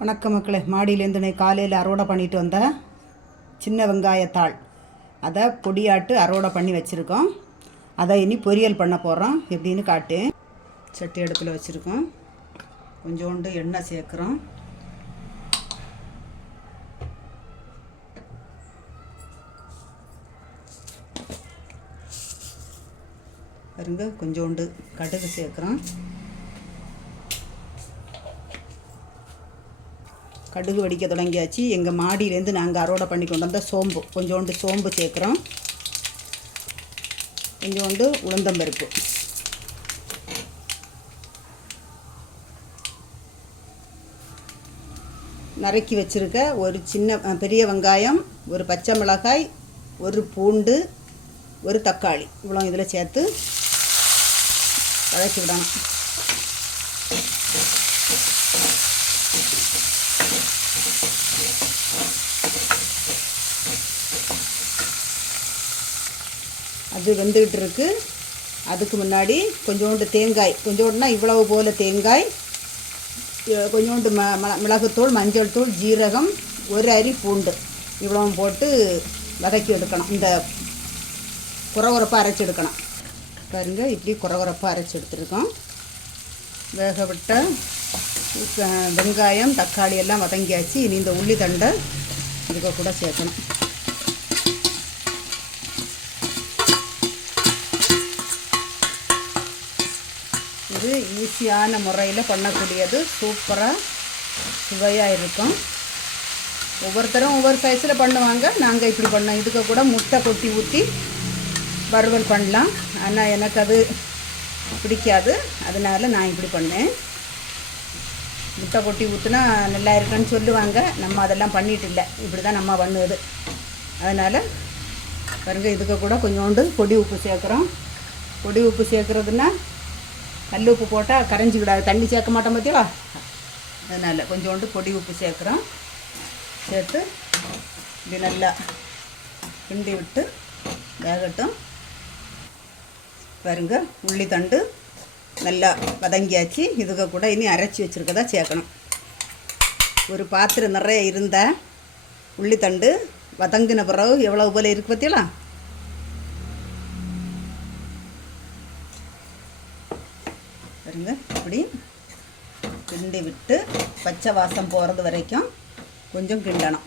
வணக்கம் மக்களே மாடியிலேருந்து நான் காலையில் அறுவடை பண்ணிட்டு வந்தேன் சின்ன வெங்காயத்தாள். அதை பொடியாட்டு அறுவடை பண்ணி வச்சுருக்கோம். அதை இனி பொரியல் பண்ண போகிறோம் எப்படின்னு காட்டு. சட்டி அடுப்பில் வச்சுருக்கோம். கொஞ்சோண்டு எண்ணெய் சேர்க்குறோம். பாருங்க கொஞ்சோண்டு கடுகு சேர்க்குறோம். கடுகு வடிக்க தொடங்கியாச்சு. எங்கள் மாடியிலேருந்து நாங்கள் அறுவடை பண்ணி கொண்டு வந்த சோம்பு. கொஞ்சோண்டு சோம்பு சேர்க்குறோம். கொஞ்சோண்டு உளுந்தம்பருப்பு நறுக்கி வச்சுருக்க ஒரு சின்ன பெரிய வெங்காயம் ஒரு பச்சை மிளகாய் ஒரு பூண்டு ஒரு தக்காளி. இவ்வளோ இதில் சேர்த்து வதக்கி விடணும். அது வெந்துக்கிட்டு இருக்கு. அதுக்கு முன்னாடி கொஞ்சோண்டு தேங்காய். கொஞ்சோண்டுனா இவ்வளவு போல் தேங்காய். கொஞ்சோண்டு ம ம- மிளகுத்தூள் மஞ்சள் தூள் ஜீரகம் ஒரு அரி பூண்டு இவ்வளவும் போட்டு வதக்கி எடுக்கணும். இந்த குறகுறப்பாக அரைச்சி எடுக்கணும். பாருங்க இப்படி குறகுறப்பாக அரைச்சி எடுத்துருக்கோம். வேக விட்ட வெங்காயம் தக்காளி எல்லாம் வதங்கியாச்சு. இனி இந்த உள்ளி தண்டை இதுக்கு கூட சேர்க்கணும். இது ஈஸியான முறையில் பண்ணக்கூடியது. சூப்பராக சுவையாக இருக்கும். ஒவ்வொருத்தரும் ஒவ்வொரு சைஸில் பண்ணுவாங்க. நாங்கள் இப்படி பண்ணோம். இதுக்கு கூட முட்டை கொட்டி ஊற்றி வறுவல் பண்ணலாம். ஆனால் எனக்கு அது பிடிக்காது. அதனால் நான் இப்படி பண்ணேன். முட்டை கொட்டி ஊற்றுனா நல்லா இருக்குன்னு சொல்லுவாங்க. நம்ம அதெல்லாம் பண்ணிட்டு இல்லை இப்படி தான் நம்ம பண்ணுவது அதனால் பாருங்க இதுக்கு கூட கொஞ்சோண்டு பொடி உப்பு சேர்க்குறோம். பொடி உப்பு சேர்க்குறதுன்னா கல் உப்பு போட்டால் கரைஞ்சி விடாது. தண்ணி சேர்க்க மாட்டோம் பார்த்தீங்களா அதனால் கொஞ்சோண்டு பொடி உப்பு சேர்க்குறோம். சேர்த்து இப்படி நல்லா கிண்டி விட்டு வேகட்டும். பாருங்க உள்ளி தண்டு நல்லா வதங்கியாச்சு. இதுக்கு கூட இனி அரைச்சி வச்சுருக்கதா சேர்க்கணும். ஒரு பாத்திரம் நிறைய இருந்த உள்ளித்தண்டு வதங்கின பிறகு எவ்வளவு போல இருக்கு பார்த்தீங்களா பாருங்க இப்படி கிண்டி விட்டு பச்சை வாசம் போகிறது வரைக்கும் கொஞ்சம் கிண்டணும்.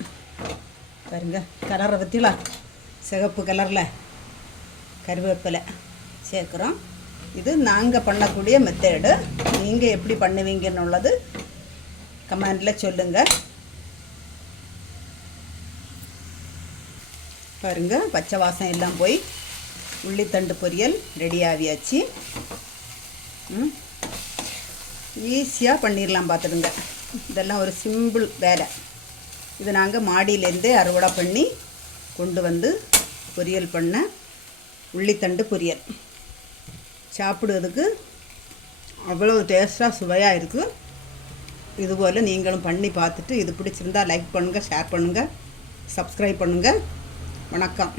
பாருங்க கலரை பற்றிலாம் சிகப்பு கலரில் கருவேப்பிலை சேர்க்குறோம். இது நாங்கள் பண்ணக்கூடிய மெத்தேடு நீங்கள் எப்படி பண்ணுவீங்கன்னு உள்ளது கமெண்டில் சொல்லுங்கள் பாருங்க பச்சை வாசம் எல்லாம் போய் உள்ளித்தண்டு பொரியல் ரெடி ஆகியாச்சு. ஈஸியாக பண்ணிடலாம் பார்த்துடுங்க இதெல்லாம் ஒரு சிம்பிள் வேலை. இது நாங்கள் மாடியிலேருந்தே அறுவடை பண்ணி கொண்டு வந்து பொரியல் பண்ண உள்ளித்தண்டு பொரியல். சாப்பிடுறதுக்கு அவ்வளோ டேஸ்ட்டாக சுவையாக இருக்குது இதுபோல் நீங்களும் பண்ணி பார்த்துட்டு இது பிடிச்சிருந்தா லைக் பண்ணுங்கள் ஷேர் பண்ணுங்கள் சப்ஸ்கிரைப் பண்ணுங்கள் வணக்கம்.